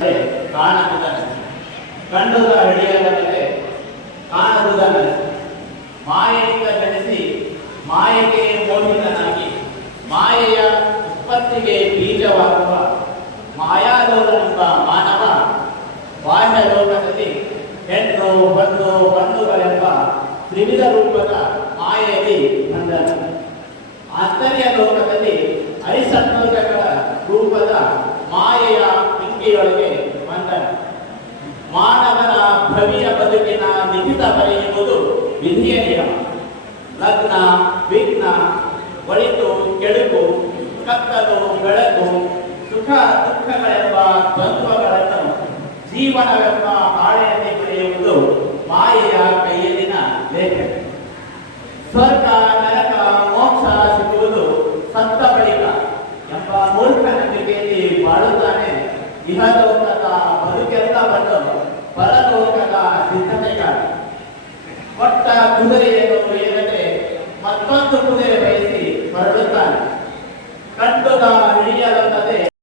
ಕಾಣುವುದನ್ನು ಕಂಡುದ ಹಿಡಿಯಲಾಗದೆ ಕಾಣುವುದನ್ನು ಮಾಯೆಯಿಂದ ಜನಿಸಿ ಮಾಯೆಗೆ ಮೋಹಿತನಾಗಿ ಮಾಯೆಯ ಉತ್ಪತ್ತಿಗೆ ಬೀಜವಾಗುವ ಮಾಯಾಲೋಕನೆಂಬ ಮಾನವ ಬಾಹ್ಯ ಲೋಕದಲ್ಲಿ ಹೆಣ್ಣು, ಬಂದು, ಬಂಧುಗಳೆಂಬ ತ್ರಿವಿಧ ರೂಪದ ಮಾಯೆಯಲ್ಲಿ ಬಂದನು. ಆಂತರ್ಯ ಲೋಕದಲ್ಲಿ ಐಸತ್ವಗಳ ರೂಪದ ಮಾಯೆಯ ಪಿಂಗಿಯೊಳಗೆ ಬಂದನು ಮಾನವನ ಭವಿಯ ಬದುಕಿನ ಲಿಖಿತ ಎಂಬುದು ವಿಧಿಯ ನಿಯಮ. ಲಗ್ನ, ವಿಘ್ನ, ಒಳಿತು, ಕೆಡುಕು, ಕತ್ತಲು, ಬೆಳಕು, ಸುಖ, ದುಃಖಗಳೆಂಬ ದ್ವಂದ್ವಗಳನ್ನು ಜೀವನವೆಂಬ ಹಾಳೆಯಲ್ಲಿ ಬರೆಯುವುದು ಮಾಯೆಯ ಕೈಯಲ್ಲಿನ ಲೇಖನ ಸ್ವರ್ಗ, ನರಕ, ಮೋಕ್ಷ ಸಿಗುವುದು ಸತ್ತ ಬಳಿಕ ಎಂಬ ಮೂರ್ಖ ನಂಬಿಕೆಯಲ್ಲಿ ಬಾಳುತ್ತಾನೆ ಇಹಲೋಕದ ಬದುಕೆಲ್ಲವನ್ನು ಪರಲೋಕದ ಸಿದ್ಧತೆಗಾಗಿ. ಕೊಟ್ಟ ಕುದುರೆಯನ್ನು ಏನಂದ್ರೆ ಮತ್ತೊಂದು ಕುದುರೆ ಬಯಸಿ ಹೊರಡುತ್ತಾನೆ